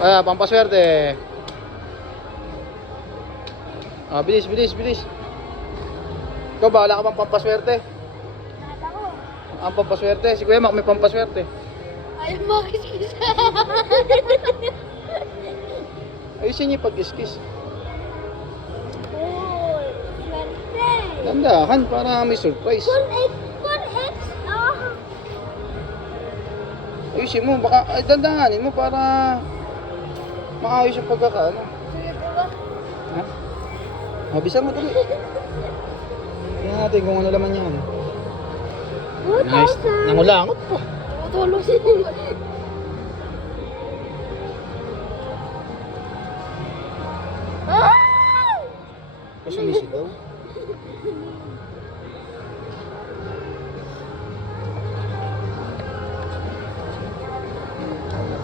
Pampaswerte. Bilis, bilis, bilis. Ikaw, bahala ka bang pampaswerte? Ako. Ang pampaswerte. Si Kuya Mac may pampaswerte. Ayaw makikis. Ayusin niyo yung pag-kiss-kiss. Cool. Swerte. Dandahan para may surprise. Full X. Full X. Ayusin mo, baka dandahanin mo para maayos yung pagkakaano. Sige po ba? Ha? Mabisa mo tuloy. Tingnan natin kung ano laman yan. 2,000. Nangulangot po. Tutulong si Kasi sumisigaw.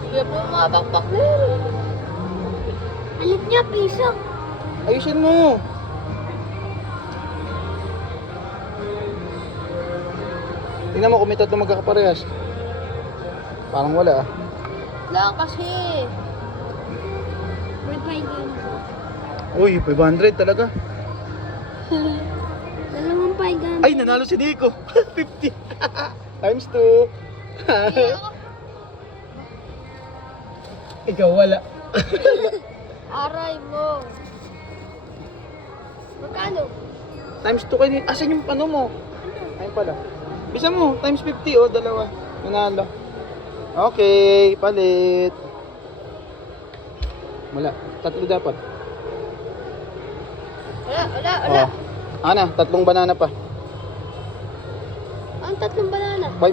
Sige po mga bakbak na yun. Alit niya, piso. Ayusin mo. Tingnan mo kung may tatlo magkakaparehas. Parang wala ah. Wala kasi. May paigan. Uy, 500 talaga. Dalawang paigan. Ay, nanalo si Nico. 50. Times 2. Ikaw wala. Aray mo. Magkano? Times 2 kayo. Asan yung ano mo? Ayun pala. Bisa mo, times 50 oh, dalawa. Nanalo. Okay, palit. Wala, tatlo dapat. Wala. Oh. Ana, tatlong banana pa. Ang tatlong banana. 5